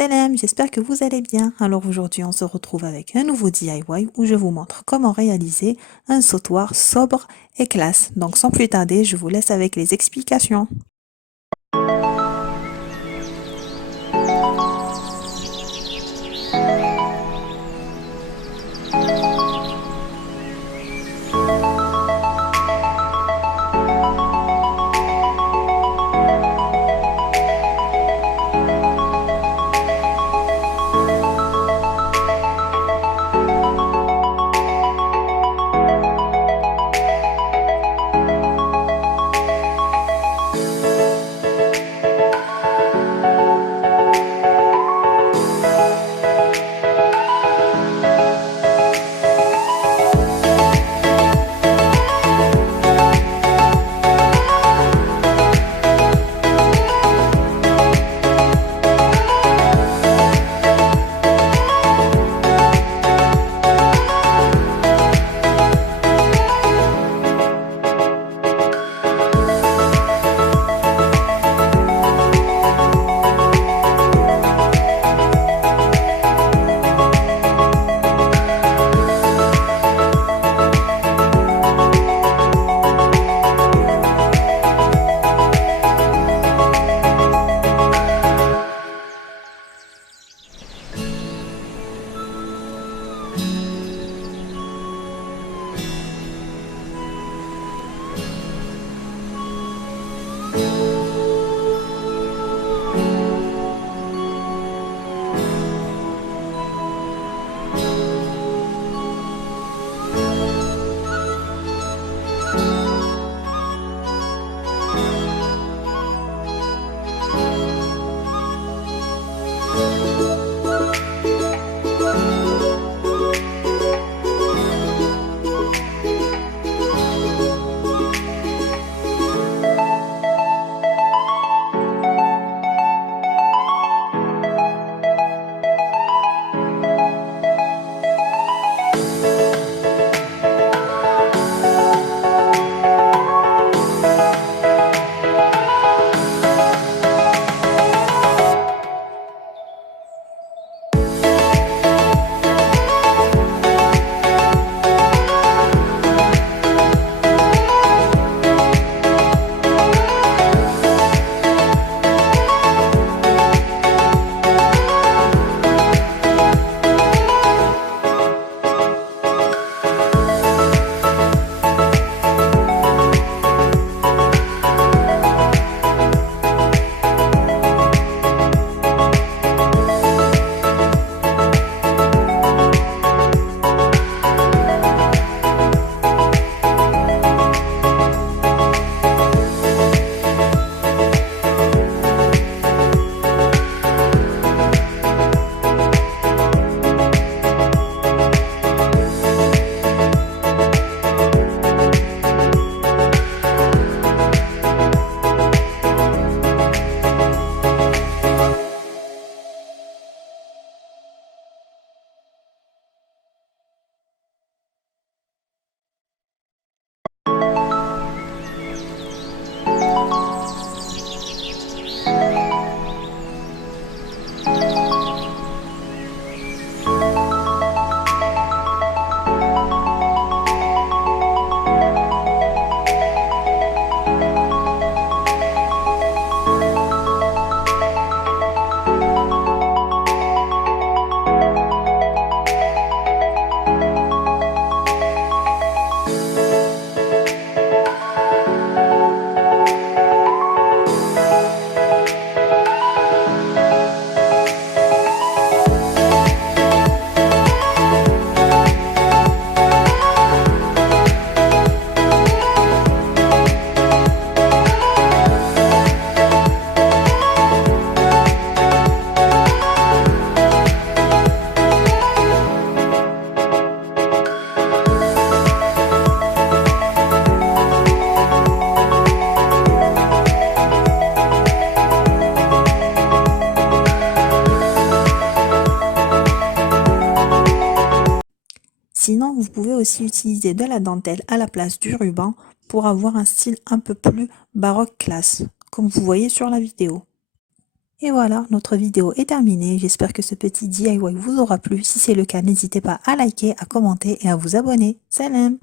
Salam, j'espère que vous allez bien. Alors aujourd'hui, on se retrouve avec un nouveau DIY où je vous montre comment réaliser un sautoir sobre et classe. Donc sans plus tarder, je vous laisse avec les explications. Sinon, vous pouvez aussi utiliser de la dentelle à la place du ruban pour avoir un style un peu plus baroque classe, comme vous voyez sur la vidéo. Et voilà, notre vidéo est terminée. J'espère que ce petit DIY vous aura plu. Si c'est le cas, n'hésitez pas à liker, à commenter et à vous abonner. Salam!